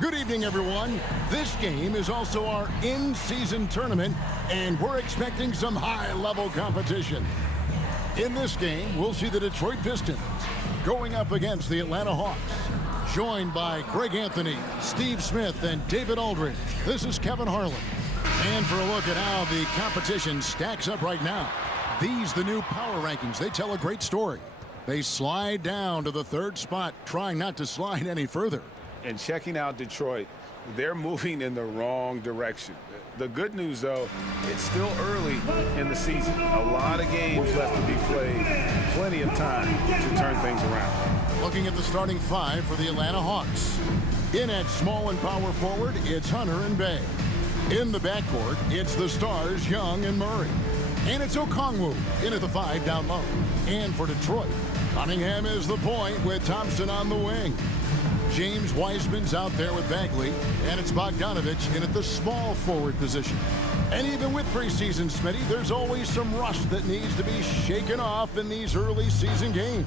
Good evening, everyone. This game is also our in-season tournament, and we're expecting some high-level competition. In this game, we'll see the Detroit Pistons going up against the Atlanta Hawks. Joined by Greg Anthony, Steve Smith, and David Aldridge, this is Kevin Harlan. And for a look at how the competition stacks up right now, these the new power rankings. They tell a great story. They slide down to the third spot, trying not to slide any further. And checking out Detroit, they're moving in the wrong direction. The good news, though, it's still early in the season. A lot of games left to be played. Plenty of time to turn things around. Looking at the starting five for the Atlanta Hawks. In at small and power forward, it's Hunter and Bay. In the backcourt, it's the stars Young and Murray. And it's Okongwu in at the five down low. And for Detroit, Cunningham is the point with Thompson on the wing. James Wiseman's out there with Bagley, and it's Bogdanovich in at the small forward position. And even with preseason, Smitty, there's always some rust that needs to be shaken off in these early season games.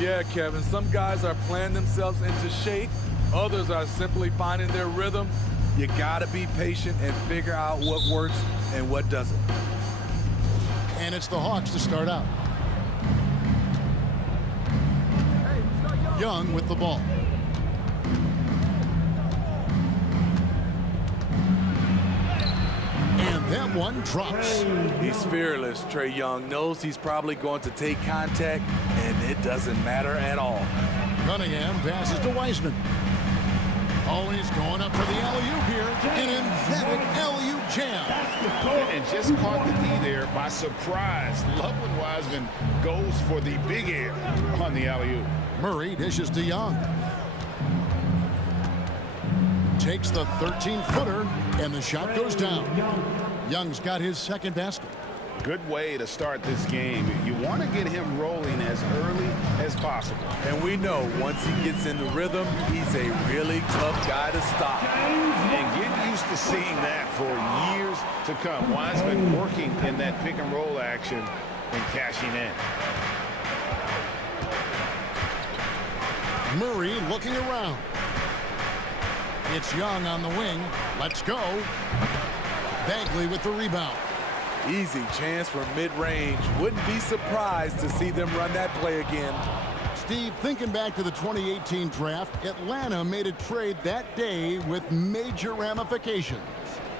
Yeah, Kevin, some guys are playing themselves into shape. Others are simply finding their rhythm. You gotta be patient and figure out what works and what doesn't. And it's the Hawks to start out. Young with the ball. And that one drops. He's fearless. Trae Young knows he's probably going to take contact, and it doesn't matter at all. Cunningham passes to Wiseman. Always going up for the alley-oop here. An emphatic alley-oop jam. And just caught the D there by surprise. Love when Wiseman goes for the big air on the alley-oop. Murray dishes to Young. Takes the 13-footer, and the shot goes down. Young's got his second basket. Good way to start this game. You want to get him rolling as early as possible. And we know once he gets in the rhythm, he's a really tough guy to stop. And get used to seeing that for years to come. Wiseman working in that pick-and-roll action and cashing in. Murray looking around. It's Young on the wing. Let's go. Bagley with the rebound. Easy chance for mid-range. Wouldn't be surprised to see them run that play again. Steve, thinking back to the 2018 draft, Atlanta made a trade that day with major ramifications.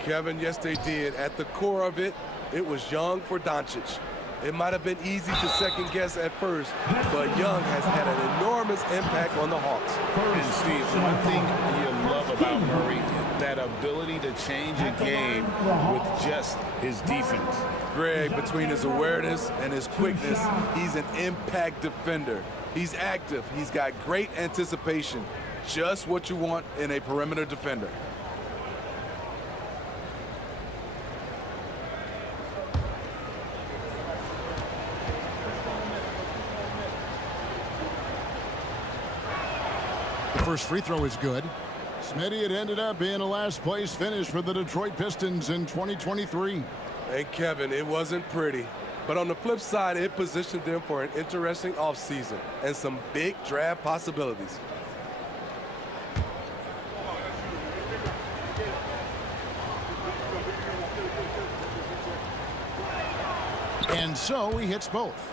Kevin, yes they did. At the core of it, it was Young for Doncic. It might have been easy to second guess at first, but Young has had an enormous impact on the Hawks. And Steve, one thing you love about Murray, that ability to change a game with just his defense. Greg, between his awareness and his quickness, he's an impact defender. He's active. He's got great anticipation. Just what you want in a perimeter defender. First free throw is good. Smitty, it ended up being a last place finish for the Detroit Pistons in 2023. Hey, Kevin, it wasn't pretty. But on the flip side, it positioned them for an interesting offseason and some big draft possibilities. And so he hits both.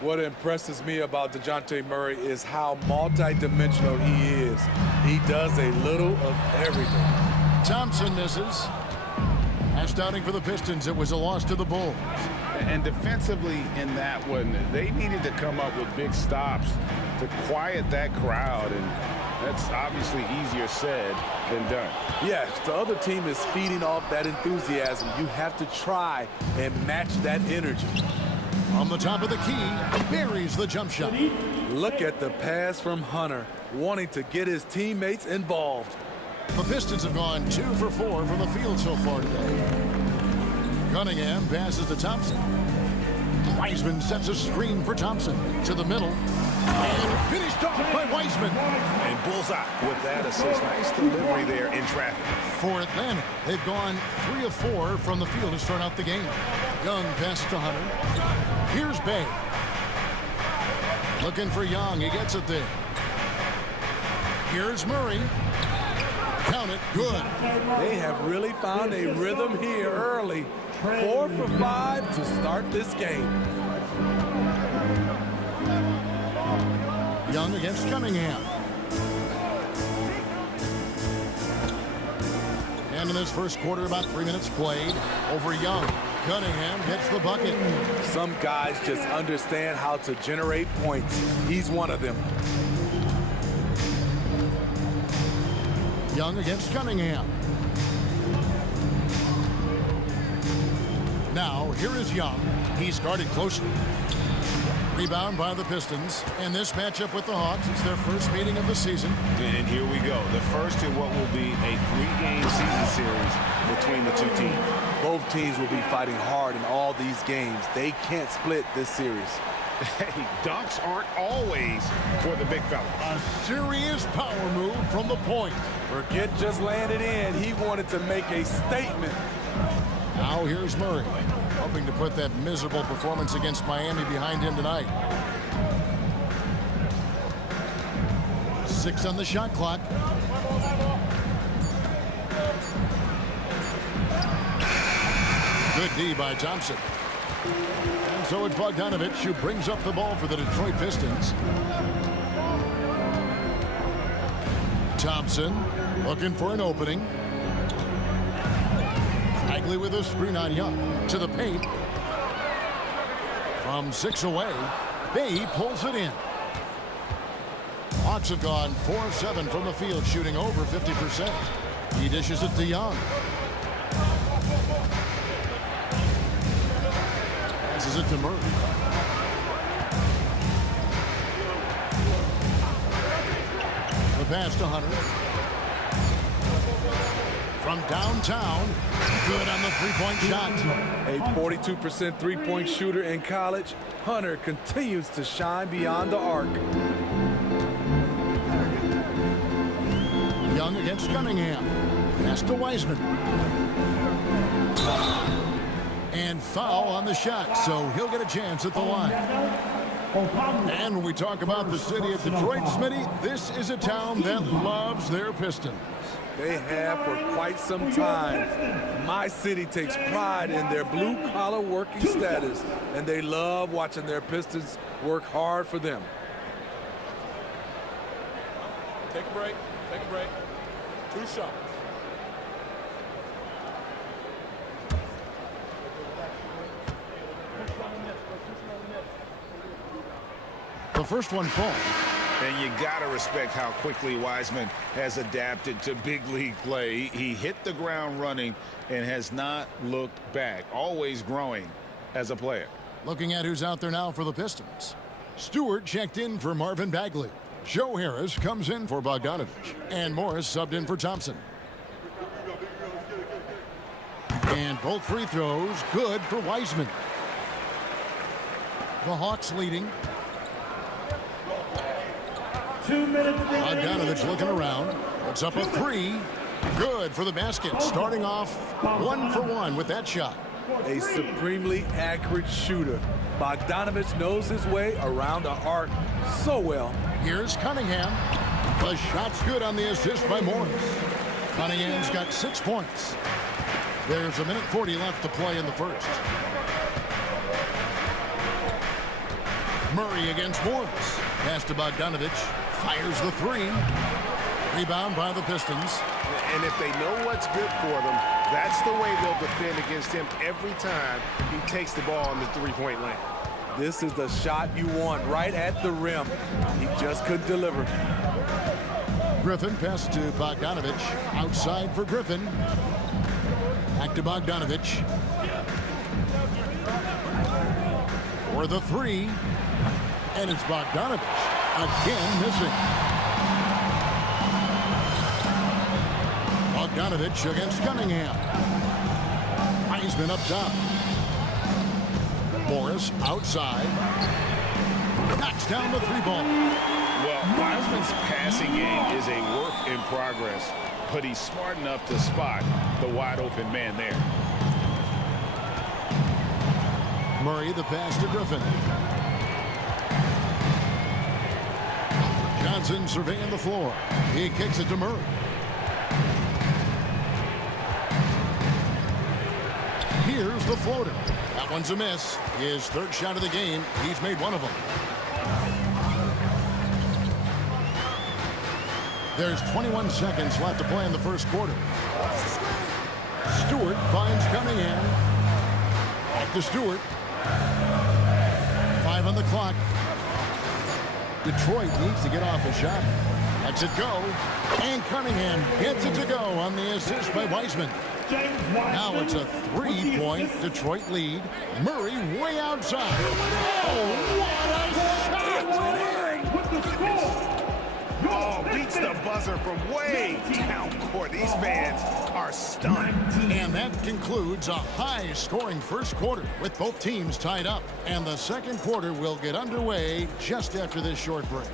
What impresses me about DeJounte Murray is how multi-dimensional he is. He does a little of everything. Thompson misses. Last outing for the Pistons, it was a loss to the Bulls. And defensively in that one, they needed to come up with big stops to quiet that crowd, and that's obviously easier said than done. Yes, the other team is feeding off that enthusiasm. You have to try and match that energy. On the top of the key, buries the jump shot. Look at the pass from Hunter, wanting to get his teammates involved. The Pistons have gone 2 for 4 from the field so far today. Cunningham passes to Thompson. Wiseman sets a screen for Thompson to the middle. And finished off by Wiseman. And bullseye with that assist. Nice delivery there in traffic. For Atlanta, they've gone 3 of 4 from the field to start out the game. Young passes to Hunter. Here's Bay. Looking for Young. He gets it there. Here's Murray. Good. They have really found a rhythm here early. 4 for 5 to start this game. Young against Cunningham. And in this first quarter, about 3 minutes played. Over Young. Cunningham gets the bucket. Some guys just understand how to generate points. He's one of them. Young against Cunningham. Now, here is Young. He's guarded closely. Rebound by the Pistons. And this matchup with the Hawks is their first meeting of the season. And here we go. The first in what will be a 3-game season series between the two teams. Both teams will be fighting hard in all these games. They can't split this series. Hey, dunks aren't always for the big fellas. A serious power move from the point. Forget just landed in. He wanted to make a statement. Now here's Murray, hoping to put that miserable performance against Miami behind him tonight. 6 on the shot clock. Good D by Thompson. And so it's Bogdanovich who brings up the ball for the Detroit Pistons. Thompson looking for an opening. Bagley with a screen on Young. To the paint. From 6 away, Bay pulls it in. Hawks have gone 4-7 from the field, shooting over 50%. He dishes it to Young. Passes it to Murray. The pass to Hunter. From downtown, good on the three-point shot. A 42% three-point shooter in college, Hunter continues to shine beyond the arc. Young against Cunningham. Pass to Wiseman. And foul on the shot, so he'll get a chance at the line. And when we talk about the city of Detroit, Smitty, this is a town that loves their Pistons. They have for quite some time. My city takes pride in their blue-collar working status, and they love watching their Pistons work hard for them. Take a break. Take a break. 2 shots. The first one falls. And you got to respect how quickly Wiseman has adapted to big league play. He hit the ground running and has not looked back, always growing as a player. Looking at who's out there now for the Pistons. Stewart checked in for Marvin Bagley. Joe Harris comes in for Bogdanovich. And Morris subbed in for Thompson. And both free throws good for Wiseman. The Hawks leading. 2 minutes. Bogdanovich looking around. Puts up a 3. Good for the basket. Starting off 1 for 1 with that shot. A supremely accurate shooter. Bogdanovich knows his way around the arc so well. Here's Cunningham. The shot's good on the assist by Morris. Cunningham's got 6 points. There's 1:40 left to play in the first. Murray against Morris. Pass to Bogdanovich. Fires the 3. Rebound by the Pistons. And if they know what's good for them, that's the way they'll defend against him every time he takes the ball in the three-point lane. This is the shot you want right at the rim. He just couldn't deliver. Griffin pass to Bogdanovich. Outside for Griffin. Back to Bogdanovich. For the 3. And it's Bogdanovich. Again missing. Bogdanovich against Cunningham. Wiseman up top. Morris outside. Knocks down the 3-ball. Well, Wiseman's passing game is a work in progress, but he's smart enough to spot the wide-open man there. Murray the pass to Griffin. Johnson surveying the floor. He kicks it to Murray. Here's the floater. That one's a miss. His third shot of the game. He's made one of them. There's 21 seconds left to play in the first quarter. Stewart finds Cunningham. Back to Stewart. 5 on the clock. Detroit needs to get off a shot. Lets it go. And Cunningham gets it to go on the assist by Weisman. Now it's a 3-point Detroit lead. Murray way outside. Oh, what a shot! Oh, beats the buzzer from way down court. These fans are stunned. And that concludes a high-scoring first quarter with both teams tied up. And the second quarter will get underway just after this short break.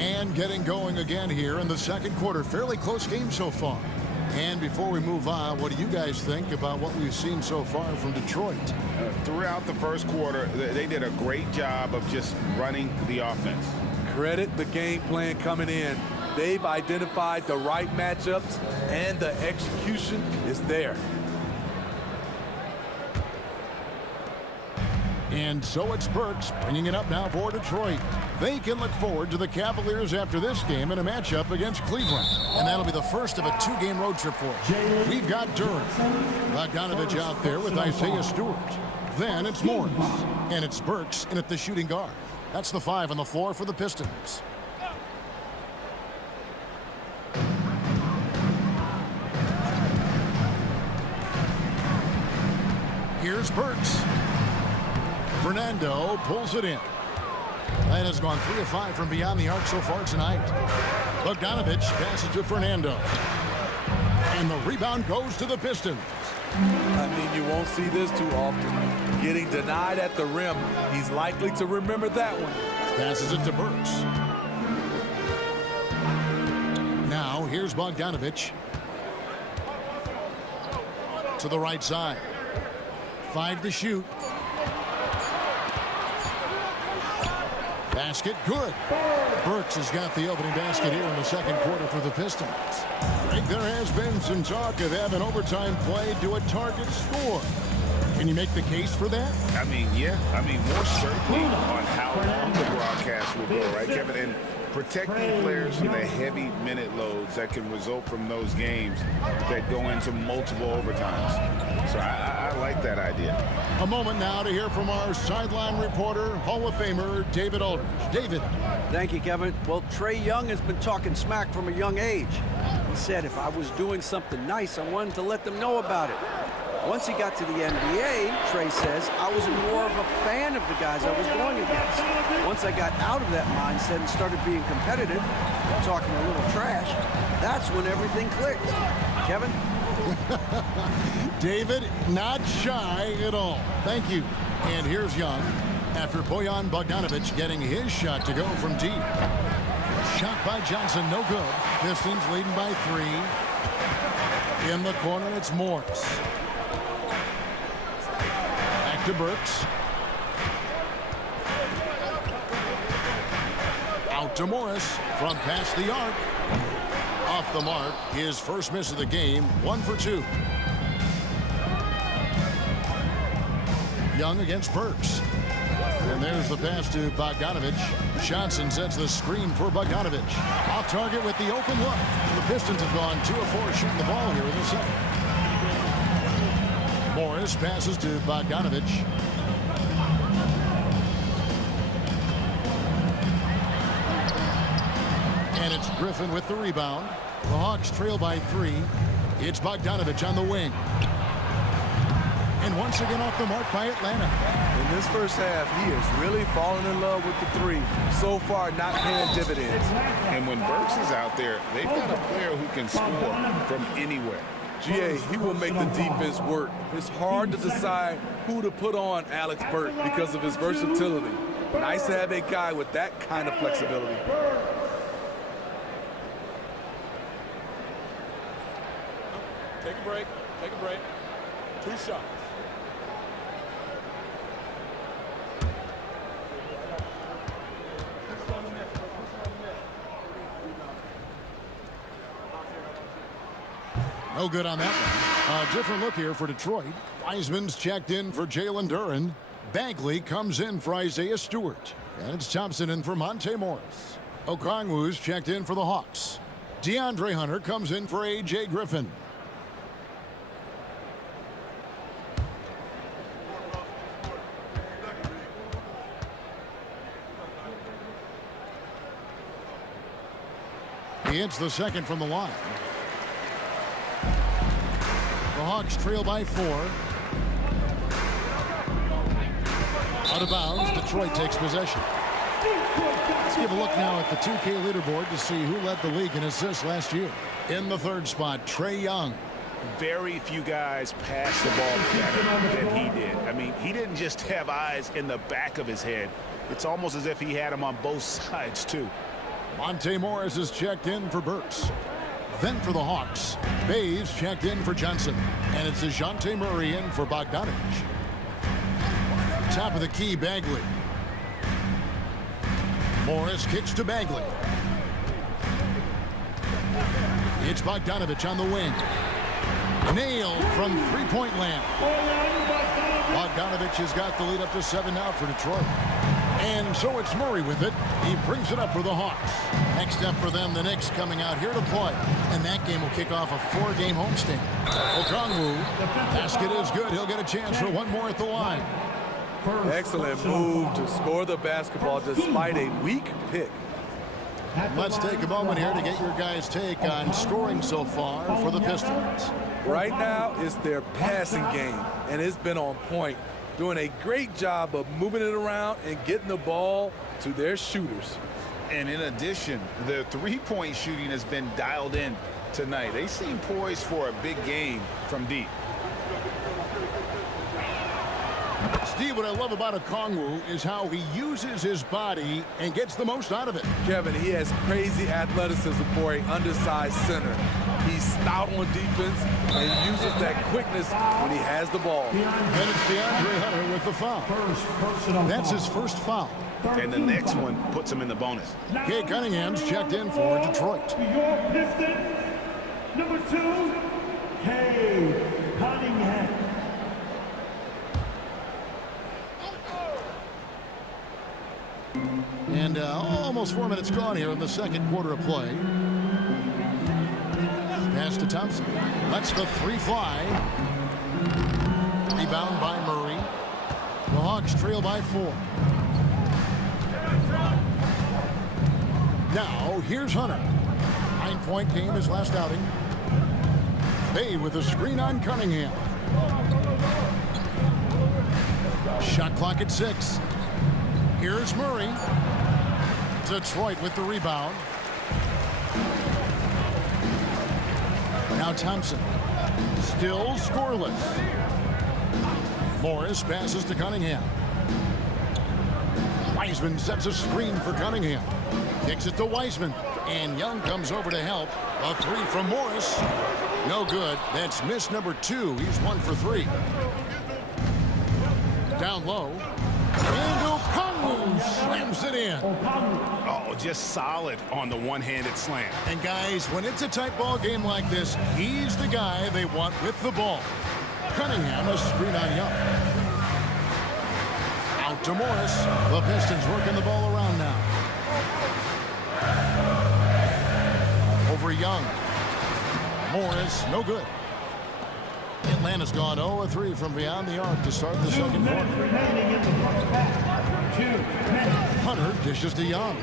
And getting going again here in the second quarter. Fairly close game so far. And before we move on, what do you guys think about what we've seen so far from Detroit? Throughout the first quarter, they did a great job of just running the offense. Credit the game plan coming in. They've identified the right matchups, and the execution is there. And so it's Burks bringing it up now for Detroit. They can look forward to the Cavaliers after this game in a matchup against Cleveland. And that'll be the first of a 2-game road trip for us. We've got Durant. Bogdanovich out there with Isaiah Stewart. Then it's Morris. And it's Burks in at the shooting guard. That's the 5 on the floor for the Pistons. Here's Burks. Fernando pulls it in. That has gone 3 of 5 from beyond the arc so far tonight. Bogdanovich passes to Fernando. And the rebound goes to the Pistons. I mean, you won't see this too often. Getting denied at the rim. He's likely to remember that one. Passes it to Burks. Now here's Bogdanovich. To the right side. 5 to shoot. Basket good. Burks has got the opening basket here in the second quarter for the Pistons. Greg, there has been some talk of having overtime play to a target score. Can you make the case for that? I mean, yeah. I mean, more certainly on how long the broadcast will go, right, Kevin? And protecting players from the heavy minute loads that can result from those games that go into multiple overtimes. So I like that idea. A moment now to hear from our sideline reporter, Hall of Famer David Aldridge. David. Thank you, Kevin. Well, Trae Young has been talking smack from a young age. He said if I was doing something nice, I wanted to let them know about it. Once he got to the NBA, Trae says, I was more of a fan of the guys I was going against. Once I got out of that mindset and started being competitive, talking a little trash, that's when everything clicked. Kevin? David, not shy at all. Thank you. And here's Young after Bojan Bogdanovich getting his shot to go from deep. Shot by Johnson, no good. Pistons leading by 3. In the corner, it's Morris. Back to Burks. Out to Morris from past the arc. Off the mark, his first miss of the game, 1 for 2. Young against Burks. And there's the pass to Bogdanovich. Johnson sets the screen for Bogdanovich. Off target with the open look. The Pistons have gone 2 of 4 shooting the ball here in the second. Morris passes to Bogdanovich. And it's Griffin with the rebound. The Hawks trail by 3. It's Bogdanovich on the wing. And once again off the mark by Atlanta. In this first half, he is really falling in love with the 3. So far, not paying dividends. And when Burks is out there, they've got a player who can score from anywhere. GA, he will make the defense work. It's hard to decide who to put on Alex Burke because of his versatility. Nice to have a guy with that kind of flexibility. Take a break. Take a break. 2 shots. No good on that one. A different look here for Detroit. Wiseman's checked in for Jalen Duren. Bagley comes in for Isaiah Stewart. And it's Thompson in for Monte Morris. Okongwu's checked in for the Hawks. DeAndre Hunter comes in for A.J. Griffin. He hits the second from the line. The Hawks trail by 4. Out of bounds, Detroit takes possession. Let's give a look now at the 2K leaderboard to see who led the league in assists last year. In the third spot, Trae Young. Very few guys passed the ball better than he did. I mean, he didn't just have eyes in the back of his head. It's almost as if he had them on both sides, too. Monte Morris is checked in for Burks. Then for the Hawks, Bays checked in for Johnson. And it's DeJounte Murray in for Bogdanovich. Top of the key, Bagley. Morris kicks to Bagley. It's Bogdanovich on the wing. Nailed from three-point land. Bogdanovich has got the lead up to 7 now for Detroit. And so it's Murray with it. He brings it up for the Hawks. Next up for them, the Knicks coming out here to play. And that game will kick off a 4-game homestand. Okongwu, basket is good. He'll get a chance for one more at the line. Excellent move to score the basketball despite a weak pick. And let's take a moment here to get your guys' take on scoring so far for the Pistons. Right now, it's their passing game, and it's been on point. Doing a great job of moving it around and getting the ball to their shooters. And in addition, their three-point shooting has been dialed in tonight. They seem poised for a big game from deep. Steve, what I love about Okongwu is how he uses his body and gets the most out of it. Kevin, he has crazy athleticism for an undersized center. He's stout on defense and uses that quickness when he has the ball. And it's DeAndre Hunter with the foul. That's his first foul. And the next one puts him in the bonus. Kay Cunningham's checked in for Detroit. Your Pistons, number 2, Kay Cunningham. And almost 4 minutes gone here in the second quarter of play. Pass to Thompson. Lets the 3 fly. Rebound by Murray. The Hawks trail by 4. Now, here's Hunter. 9-point game his last outing. Bay with a screen on Cunningham. Shot clock at 6. Here's Murray. Detroit with the rebound. Now Thompson. Still scoreless. Morris passes to Cunningham. Wiseman sets a screen for Cunningham. Kicks it to Wiseman. And Young comes over to help. A 3 from Morris. No good. That's miss number 2. He's 1 for 3. Down low. And Okongwu slams it in. Oh, just solid on the one-handed slam. And guys, when it's a tight ball game like this, he's the guy they want with the ball. Cunningham, a screen on Young. Out to Morris. The Pistons working the ball around now. Over Young. Morris, no good. Atlanta's gone 0-3 from beyond the arc to start the second quarter. Remaining in the first half. 2 minutes. Hunter dishes to Young.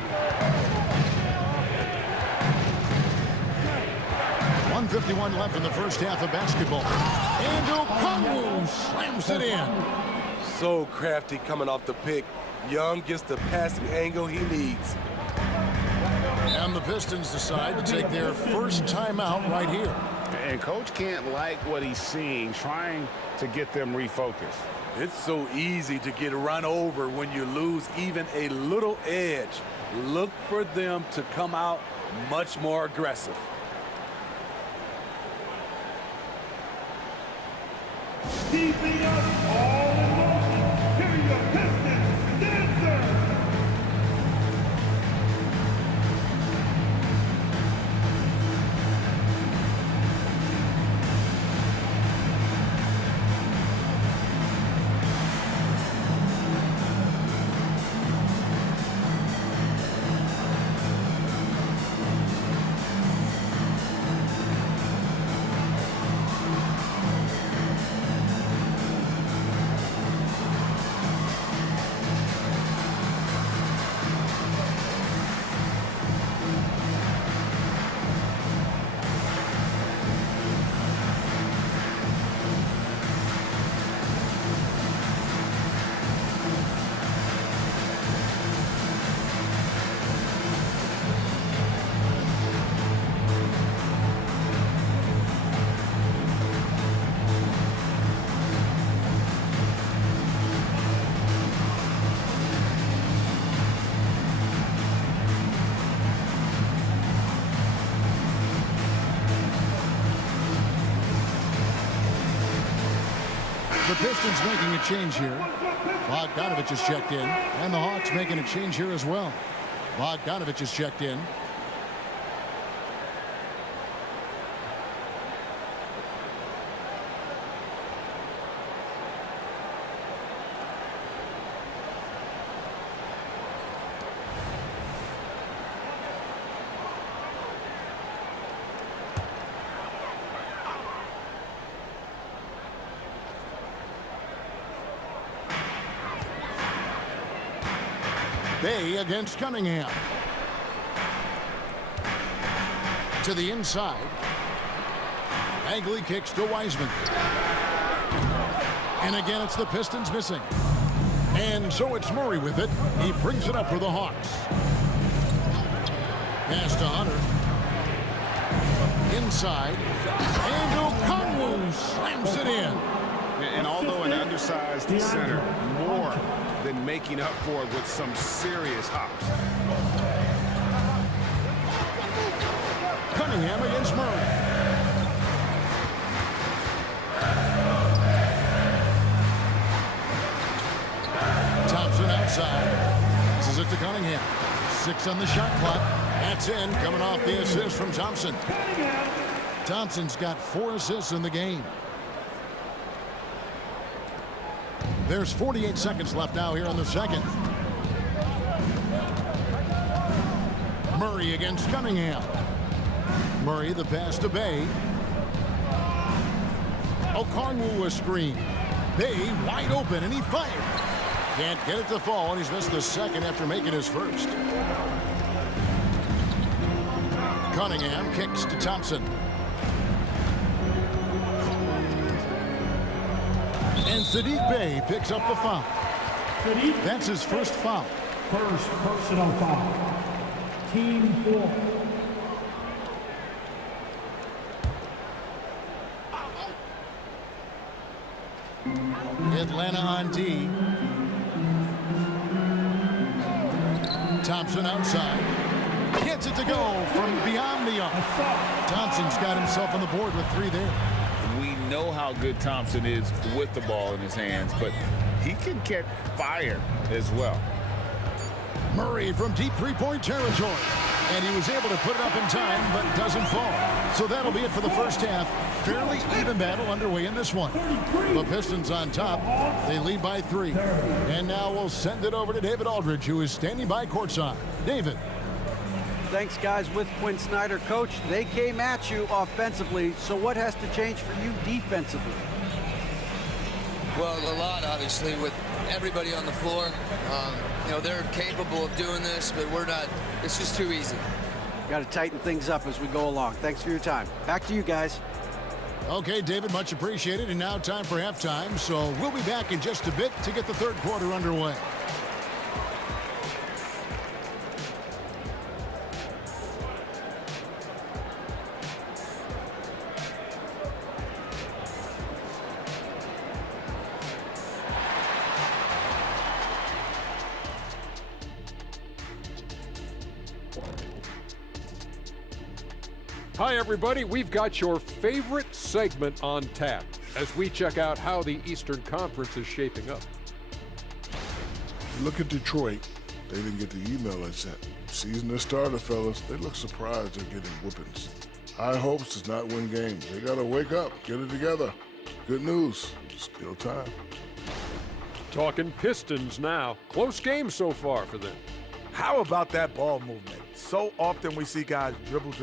1:51 left in the first half of basketball. And Okongwu slams it in. So crafty coming off the pick. Young gets the passing angle he needs. And the Pistons decide to take their first timeout right here. And Coach can't like what he's seeing, trying to get them refocused. It's so easy to get run over when you lose even a little edge. Look for them to come out much more aggressive. Keeping us all in motion. Here are your Pistons dancers. The Pistons making a change here. Bogdanovich is checked in, and the Hawks making a change here as well. Bogdanovich is checked in. Bay against Cunningham. To the inside. Bagley kicks to Wiseman. And again, it's the Pistons missing. And so it's Murray with it. He brings it up for the Hawks. Pass to Hunter. Inside. And Okongwu slams it in. And although an undersized center, more than making up for it with some serious hops. Cunningham against Murray. Thompson outside. This is it to Cunningham. 6 on the shot clock. That's in, coming off the assist from Thompson. Thompson's got 4 assists in the game. There's 48 seconds left now here in the second. Murray against Cunningham. Murray, the pass to Bay. Okongwu a screen. Bay wide open, and he fired. Can't get it to fall, and he's missed the second after making his first. Cunningham kicks to Thompson. And Saddiq Bey picks up the foul. That's his first foul. First personal foul. Team 4. Atlanta on D. Thompson outside. Gets it to go from beyond the arc. Thompson's got himself on the board with 3 there. We know how good Thompson is with the ball in his hands, but he can catch fire as well. Murray from deep three-point territory. And he was able to put it up in time, but doesn't fall. So that'll be it for the first half. Fairly even battle underway in this one. The Pistons on top. They lead by 3. And now we'll send it over to David Aldridge, who is standing by courtside. David. Thanks, guys. With Quinn Snyder, Coach, they came at you offensively. So what has to change for you defensively? Well, a lot, obviously, with everybody on the floor. You know, they're capable of doing this, but we're not. It's just too easy. Got to tighten things up as we go along. Thanks for your time. Back to you guys. Okay, David, much appreciated. And now time for halftime. So we'll be back in just a bit to get the third quarter underway. Hi, everybody. We've got your favorite segment on tap as we check out how the Eastern Conference is shaping up. Look at Detroit. They didn't get the email I sent. Season the starter, fellas. They look surprised they're getting whoopings. High hopes does not win games. They gotta wake up, get it together. Good news, still time. Talking Pistons now. Close game so far for them. How about that ball movement? So often we see guys dribble,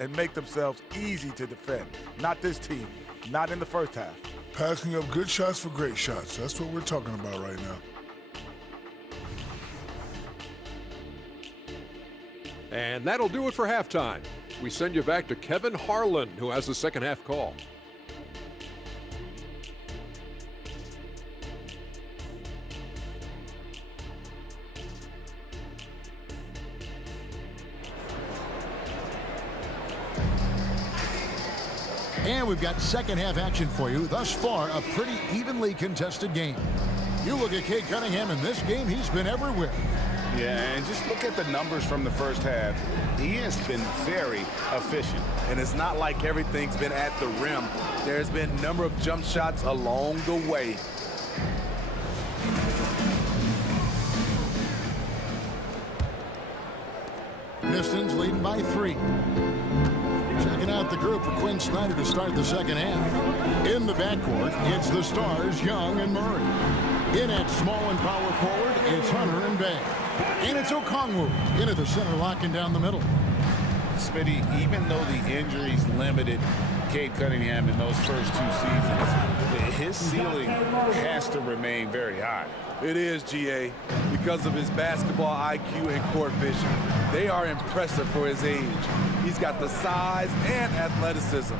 and make themselves easy to defend. Not this team, not in the first half. Passing up good shots for great shots. That's what we're talking about right now. And that'll do it for halftime. We send you back to Kevin Harlan, who has the second half call. And we've got second half action for you. Thus far, a pretty evenly contested game. You look at Cade Cunningham in this game, he's been everywhere. Yeah, and just look at the numbers from the first half. He has been very efficient. And it's not like everything's been at the rim. There's been a number of jump shots along the way. Pistons leading by 3. Checking out the group for Quinn Snyder to start the second half. In the backcourt, it's the stars, Young and Murray. In at small and power forward, it's Hunter and Bay. And it's Okongwu in at the center, locking down the middle. Smitty, even though the injuries limited Cade Cunningham in those first 2 seasons, his ceiling has to remain very high. It is, GA, because of his basketball IQ and court vision. They are impressive for his age. He's got the size and athleticism.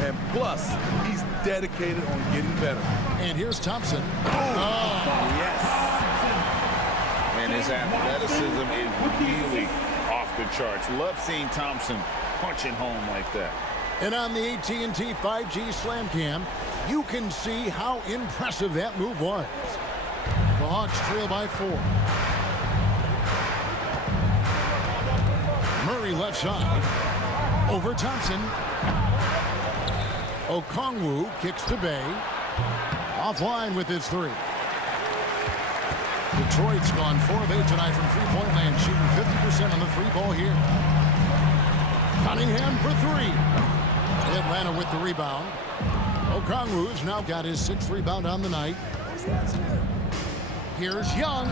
And plus, he's dedicated on getting better. And here's Thompson. Yes. And his athleticism is really off the charts. Love seeing Thompson punching home like that. And on the AT&T 5G Slam Cam, you can see how impressive that move was. The Hawks trail by 4. Murray left side. Over Thompson. Okongwu kicks to Bay. Offline with his 3. Detroit's gone 4 of 8 tonight from three-point land, shooting 50% on the 3-ball here. Cunningham for 3. Atlanta with the rebound. Okongwu's now got his 6th rebound on the night. Here's Young.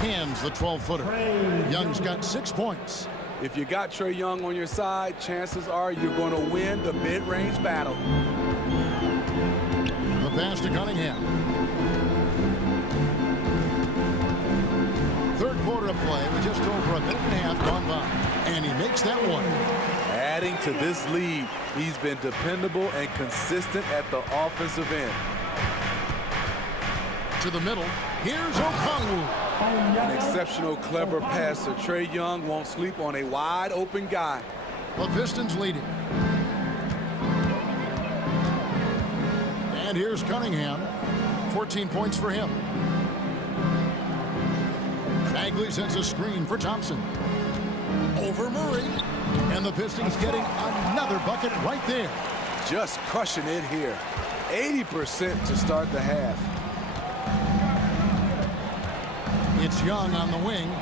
Hands the 12-footer. Young's got 6 points. If you got Trae Young on your side, chances are you're going to win the mid-range battle. The pass to Cunningham. Third quarter of play with just over a minute and a half gone by. And he makes that one. Adding to this lead, he's been dependable and consistent at the offensive end. To the middle. Here's Okongwu. An exceptional, clever passer. Trae Young won't sleep on a wide-open guy. The Pistons leading. And here's Cunningham. 14 points for him. Bagley sends a screen for Thompson. Over Murray. And the Pistons getting another bucket right there. Just crushing it here. 80% to start the half. It's Young on the wing.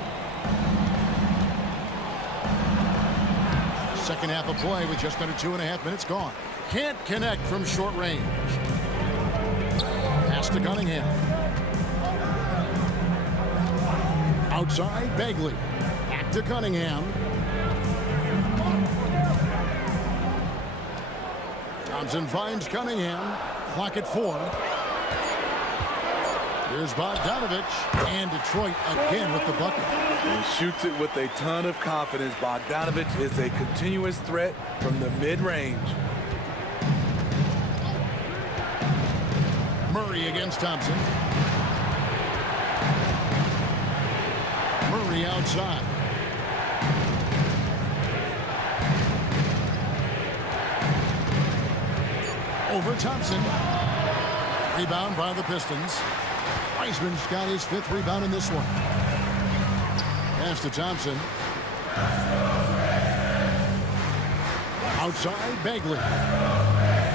Second half of play with just under 2.5 minutes gone. Can't connect from short range. Pass to Cunningham. Outside, Bagley. Back to Cunningham. Thompson finds Cunningham. Clock at 4. Here's Bogdanovich, and Detroit again with the bucket. And shoots it with a ton of confidence. Bogdanovich is a continuous threat from the mid-range. Murray against Thompson. Murray outside. Over Thompson. Rebound by the Pistons. Wiseman's got his 5th rebound in this one. Pass to Thompson. Outside, Bagley.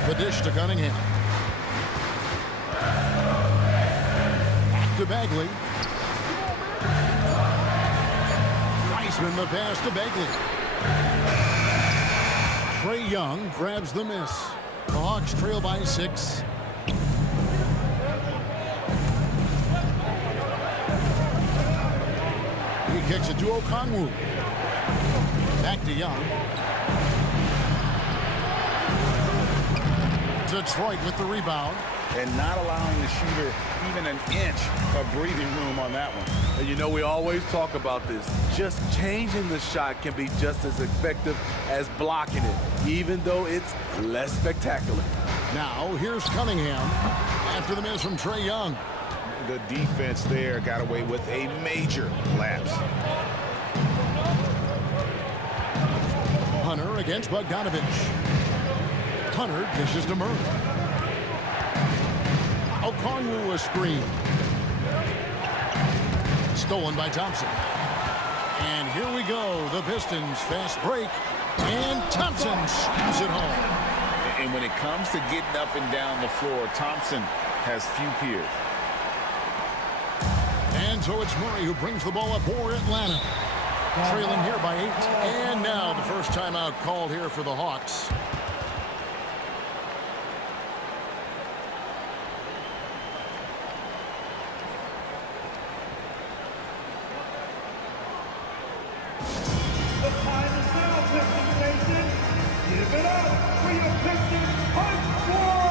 The dish to Cunningham. Back to Bagley. Wiseman the pass to Bagley. Trae Young grabs the miss. The Hawks trail by 6. He kicks it to Okongwu. Back to Young. Detroit with the rebound. And not allowing the shooter even an inch of breathing room on that one. And you know, we always talk about this. Just changing the shot can be just as effective as blocking it, even though it's less spectacular. Now, here's Cunningham after the miss from Trae Young. The defense there got away with a major lapse. Hunter against Bogdanovich. Hunter dishes to Murray. Okongwu a screen. Stolen by Thompson. And here we go. The Pistons fast break. And Thompson slams it home. And when it comes to getting up and down the floor, Thompson has few peers. And so it's Murray who brings the ball up for Atlanta. Trailing here by 8. And now the first timeout called here for the Hawks. The time is now, Pistons Nation. Give it up for your Pistons Punch Squad!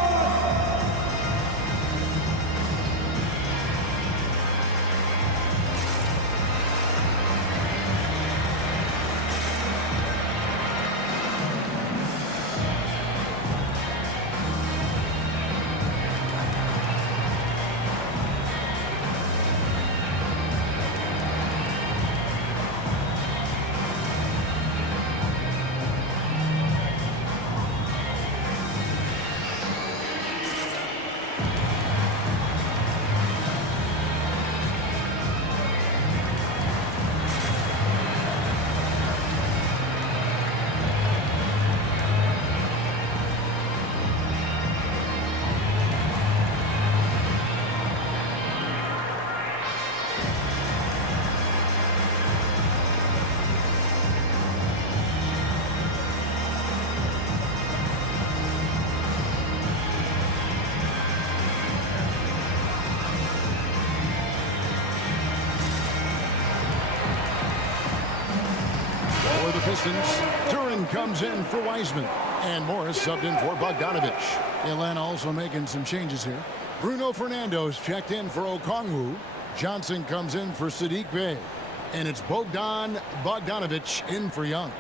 For the Pistons, Duran comes in for Wiseman. And Morris subbed in for Bogdanovich. Atlanta also making some changes here. Bruno Fernando's checked in for Okongwu. Johnson comes in for Sadiq Bey. And it's Bogdanovich in for Young.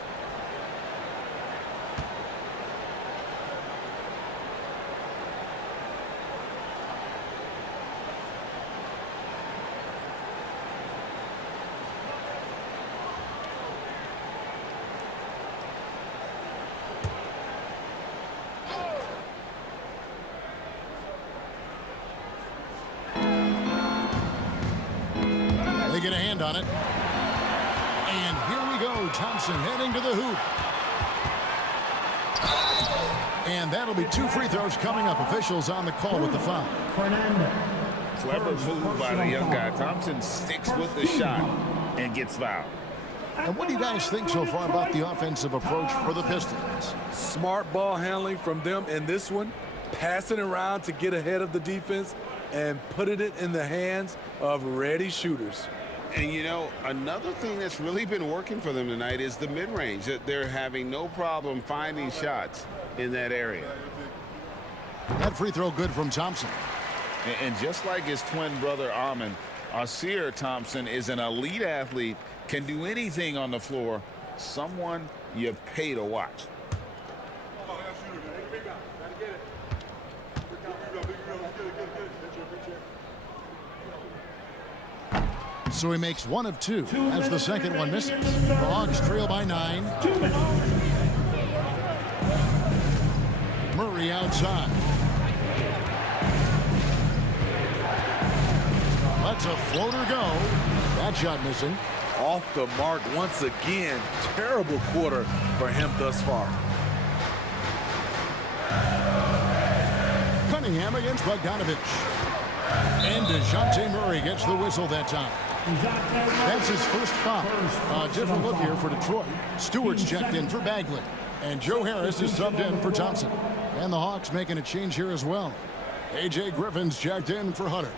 They get a hand on it. And here we go. Thompson heading to the hoop. And that'll be 2 free throws coming up. Officials on the call with the foul. Clever move by the young guy. Thompson sticks with the shot and gets fouled. And what do you guys think so far about the offensive approach for the Pistons? Smart ball handling from them in this one. Passing around to get ahead of the defense and putting it in the hands of ready shooters. And, you know, another thing that's really been working for them tonight is the mid-range. That they're having no problem finding shots in that area. That free throw good from Thompson. And just like his twin brother Armin, Asir Thompson is an elite athlete, can do anything on the floor, someone you pay to watch. So he makes 1 of 2 as the second one misses. The Hawks trail by 9. Murray outside. Lets a floater go. That shot missing. Off the mark once again. Terrible quarter for him thus far. Cunningham against Bogdanovich. And DeJounte Murray gets the whistle that time. That's his first foul. A different look here for Detroit. Stewart's checked in for Bagley. And Joe Harris is subbed in for Thompson. And the Hawks making a change here as well. A.J. Griffin's checked in for Hunter.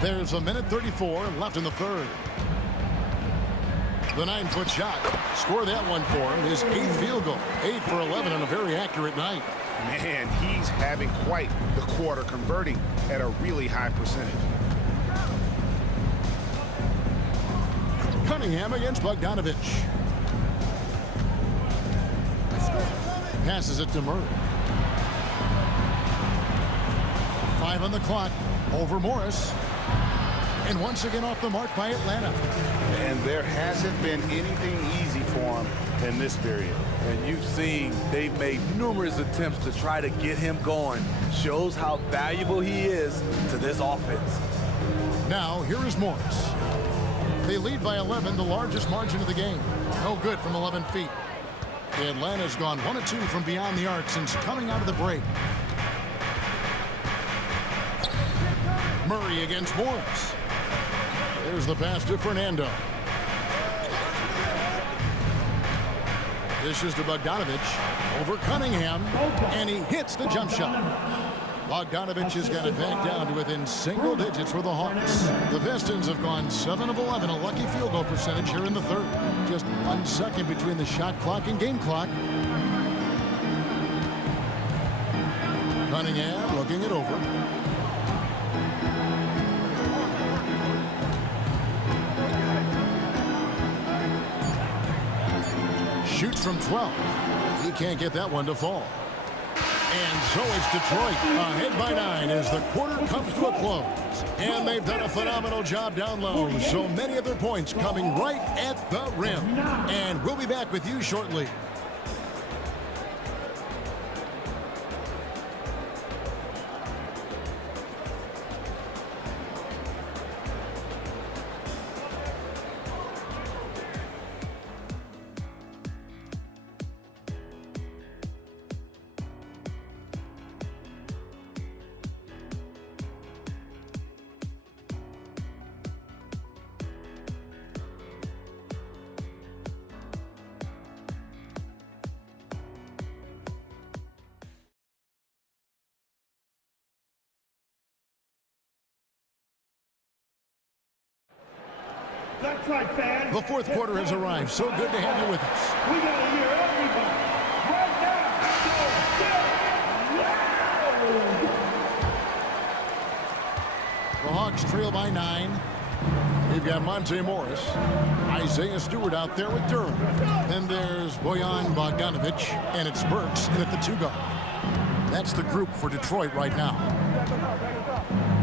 There's a minute 34 left in the third. The 9-foot shot. Score that one for him. His 8th field goal. 8 for 11 on a very accurate night. Man, he's having quite the quarter, converting at a really high percentage. Cunningham against Bogdanovich. Passes it to Murray. 5 on the clock. Over Morris. And once again off the mark by Atlanta. And there hasn't been anything easy for him in this period. And you've seen they've made numerous attempts to try to get him going. Shows how valuable he is to this offense. Now, here is Morris. They lead by 11, the largest margin of the game. No good from 11 feet. Atlanta's gone 1 of 2 from beyond the arc since coming out of the break. Murray against Morris. There's the pass to Fernando. This is to Bogdanovich over Cunningham, and he hits the jump shot. Bogdanovich has got it back down to within single digits for the Hawks. The Pistons have gone 7 of 11, a lucky field goal percentage here in the third. Just 1 second between the shot clock and game clock. Cunningham looking it over. Shoots from 12. He can't get that one to fall. And so it's Detroit ahead by 9 as the quarter comes to a close. And they've done a phenomenal job down low. So many of their points coming right at the rim. And we'll be back with you shortly. That's right, fans. The fourth quarter has arrived. So good to have you with us. We gotta hear everybody right now. The Hawks trail by 9. We've got Monte Morris, Isaiah Stewart out there with Durham. Then there's Bojan Bogdanovich, and it's Burks in at the 2-guard. That's the group for Detroit right now.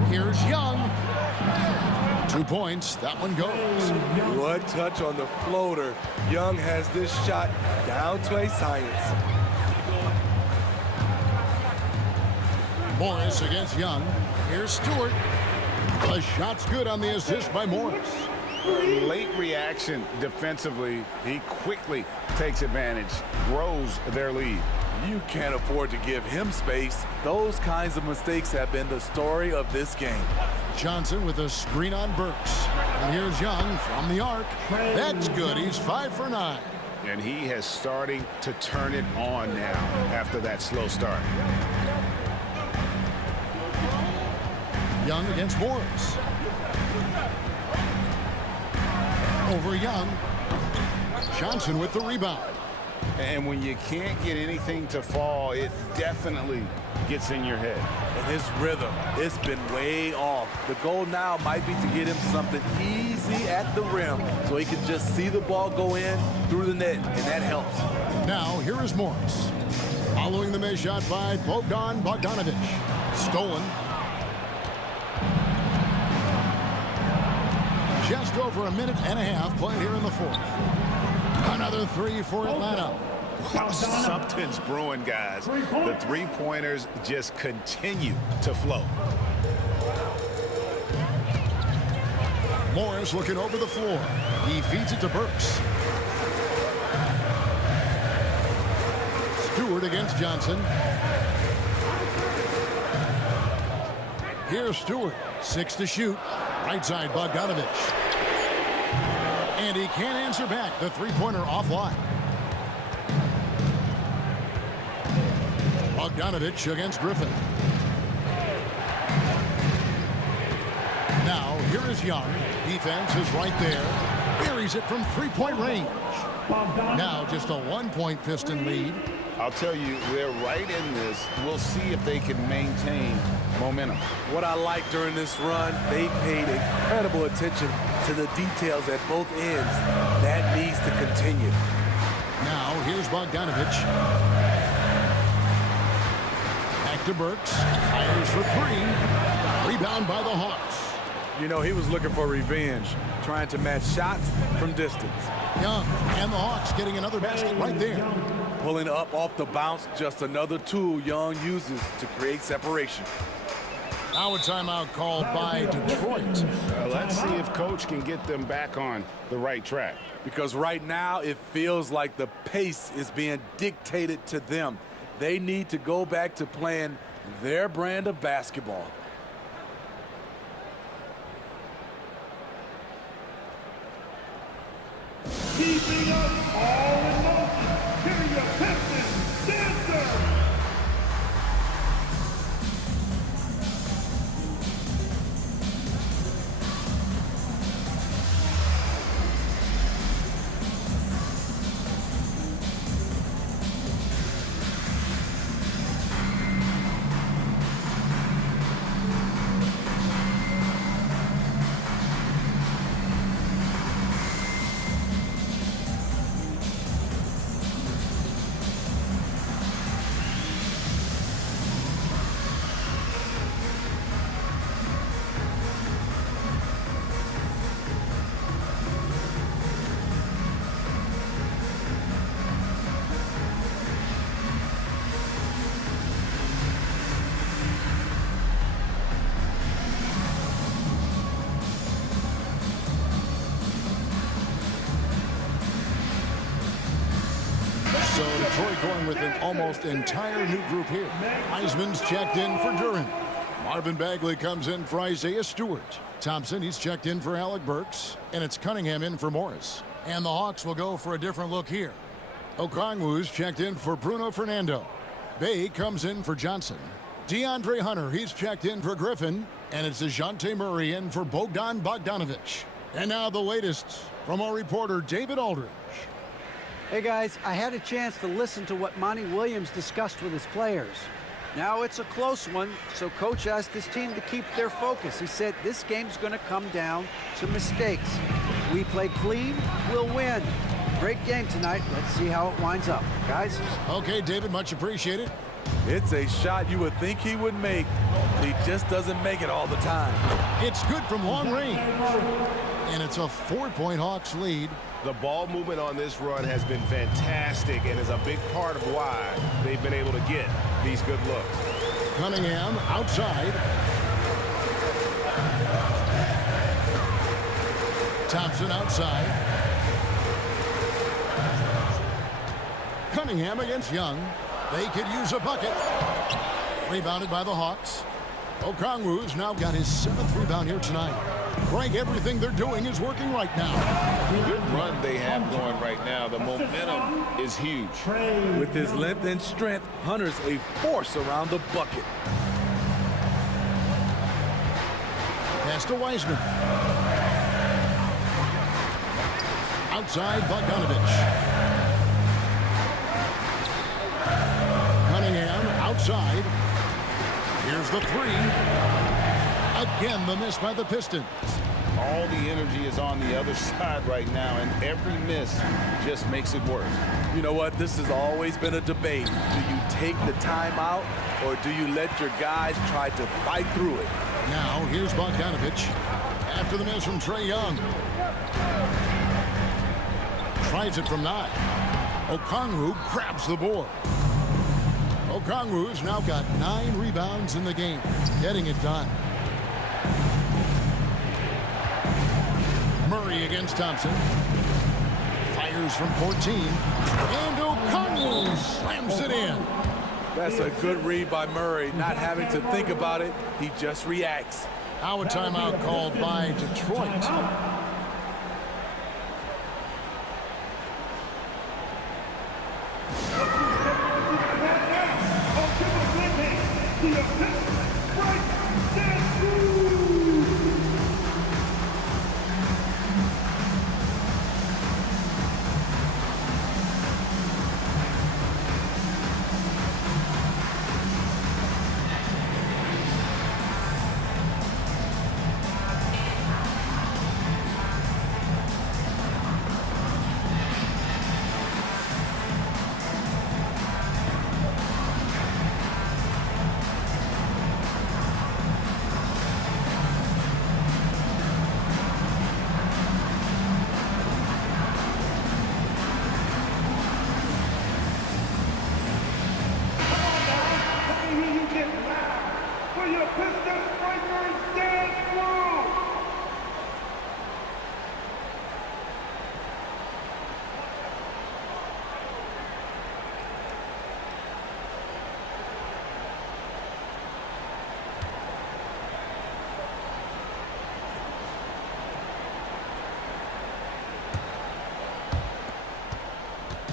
Here's Young. 2 points. That one goes. One touch on the floater. Young has this shot down to a science. Morris against Young. Here's Stewart. The shot's good on the assist by Morris. Late reaction defensively. He quickly takes advantage, grows their lead. You can't afford to give him space. Those kinds of mistakes have been the story of this game. Johnson with a screen on Burks. And here's Young from the arc. That's good. He's 5 for 9. And he has starting to turn it on now after that slow start. Young against Morris. Over Young. Johnson with the rebound. And when you can't get anything to fall, it definitely gets in your head. And his rhythm, it's been way off. The goal now might be to get him something easy at the rim so he can just see the ball go in through the net, and that helps. Now, here is Morris. Following the missed shot by Bogdan Bogdanovich. Stolen. Just over a minute and a half played here in the fourth. Another 3 for Atlanta. Wow, something's brewing, guys. The three-pointers just continue to flow. Morris looking over the floor. He feeds it to Burks. Stewart against Johnson. Here's Stewart. 6 to shoot. Right side, Bogdanovich. And he can't answer back. The three-pointer offline. Bogdanovich against Griffin. Now, here is Young. Defense is right there. Buries it from three-point range. Now, just a one-point Piston lead. I'll tell you, they're right in this. We'll see if they can maintain momentum. What I like during this run, they paid incredible attention to the details at both ends. That needs to continue. Now, here's Bogdanovich. Back to Burks. Fires for three. Rebound by the Hawks. You know, he was looking for revenge, trying to match shots from distance. Young and the Hawks getting another basket right there. Pulling up off the bounce, just another tool Young uses to create separation. Now a timeout called by Detroit. Let's see if Coach can get them back on the right track. Because right now it feels like the pace is being dictated to them. They need to go back to playing their brand of basketball. Keeping us all in motion. Here are your Pistons dancers. So Detroit going with an almost entire new group here. Heisman's checked in for Duran. Marvin Bagley comes in for Isaiah Stewart. Thompson, he's checked in for Alec Burks. And it's Cunningham in for Morris. And the Hawks will go for a different look here. Okongwu's checked in for Bruno Fernando. Bay comes in for Johnson. DeAndre Hunter, he's checked in for Griffin. And it's DeJounte Murray in for Bogdan Bogdanovich. And now the latest from our reporter, David Aldridge. Hey guys, I had a chance to listen to what Monty Williams discussed with his players. Now it's a close one, so Coach asked his team to keep their focus. He said this game's going to come down to mistakes. If we play clean, we'll win. Great game tonight. Let's see how it winds up. Guys? Okay, David, much appreciated. It's a shot you would think he would make, but he just doesn't make it all the time. It's good from long range. And it's a 4-point Hawks lead. The ball movement on this run has been fantastic and is a big part of why they've been able to get these good looks. Cunningham outside. Thompson outside. Cunningham against Young. They could use a bucket. Rebounded by the Hawks. Okongwu's now got his 7th rebound here tonight. Frank, everything they're doing is working right now. Good run they have going right now. The momentum is huge. With his length and strength, Hunter's a force around the bucket. Pass to Wiseman. Outside, Bogdanovich. Cunningham outside. Here's the three. Again, the miss by the Pistons. All the energy is on the other side right now, and every miss just makes it worse. You know what? This has always been a debate. Do you take the timeout, or do you let your guys try to fight through it? Now, here's Bogdanovich. After the miss from Trae Young. Tries it from 9. Okongwu grabs the board. Okongwu's now got 9 rebounds in the game, getting it done. Murray against Thompson. Fires from 14. And Okongwu slams it in. That's a good read by Murray. Not having to think about it, he just reacts. Now a timeout called by Detroit.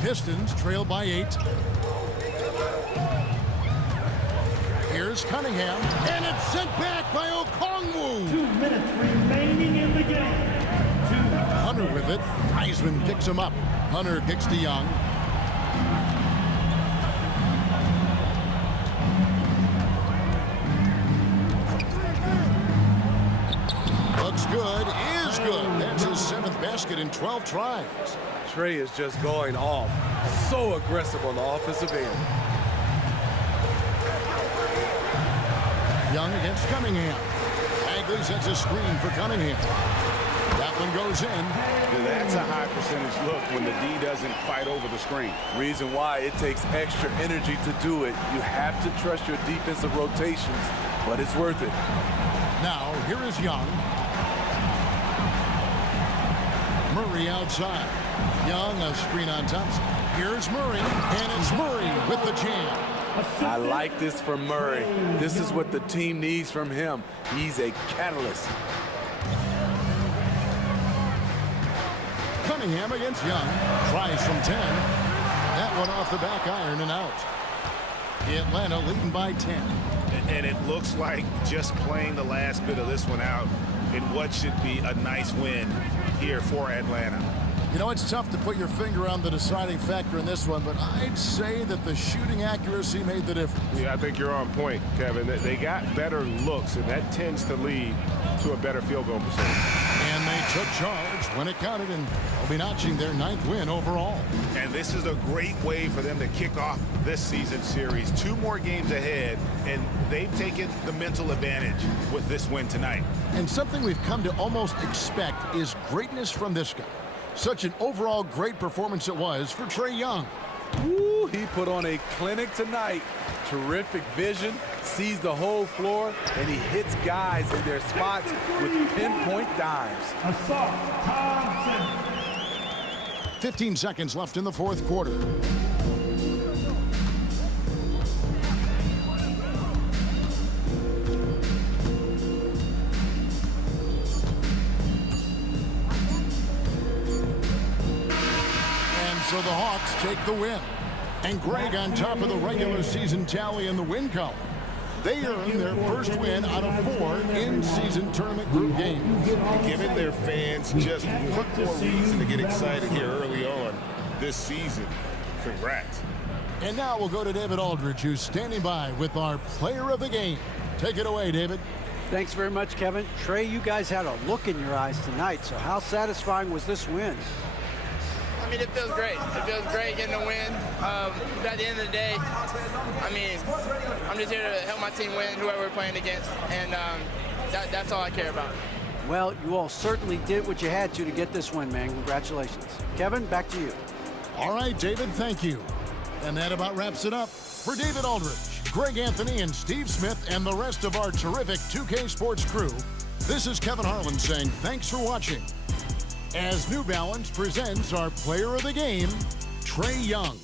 Pistons trail by 8. Here's Cunningham, and it's sent back by Okongwu. 2 minutes remaining in the game. Hunter with it. Heisman picks him up. Hunter kicks to Young. Looks good, is good. That's his 7th basket in 12 tries. Trey is just going off. So aggressive on the offensive end. Young against Cunningham. Bagley sets a screen for Cunningham. That one goes in. That's a high percentage look when the D doesn't fight over the screen. Reason why it takes extra energy to do it. You have to trust your defensive rotations, but it's worth it. Now, here is Young. Murray outside. Young, a screen on Thompson. Here's Murray, and it's Murray with the jam. I like this for Murray. This is what the team needs from him. He's a catalyst. Cunningham against Young. Tries from 10. That one off the back iron and out. Atlanta leading by 10. And it looks like just playing the last bit of this one out in what should be a nice win here for Atlanta. You know, it's tough to put your finger on the deciding factor in this one, but I'd say that the shooting accuracy made the difference. Yeah, I think you're on point, Kevin. They got better looks, and that tends to lead to a better field goal percentage. And they took charge when it counted, and they'll be notching their 9th win overall. And this is a great way for them to kick off this season series. 2 more games ahead, and they've taken the mental advantage with this win tonight. And something we've come to almost expect is greatness from this guy. Such an overall great performance it was for Trae Young. Ooh, he put on a clinic tonight. Terrific vision, sees the whole floor, and he hits guys in their spots with pinpoint dimes. Assault Thompson. 15 seconds left in the 4th quarter. So the Hawks take the win. And Greg on top of the regular season tally in the win column. They earn their first win out of 4 in-season tournament group games. Giving their fans just one more reason to get excited here early on this season. Congrats. And now we'll go to David Aldridge, who's standing by with our player of the game. Take it away, David. Thanks very much, Kevin. Trae, you guys had a look in your eyes tonight, so how satisfying was this win? I mean, it feels great. It feels great getting a win. But at the end of the day, I mean, I'm just here to help my team win, whoever we're playing against, and that's all I care about. Well, you all certainly did what you had to get this win, man. Congratulations. Kevin, back to you. All right, David, thank you. And that about wraps it up. For David Aldridge, Greg Anthony, and Steve Smith, and the rest of our terrific 2K Sports crew, this is Kevin Harlan saying thanks for watching. as New Balance presents our player of the game, Trae Young.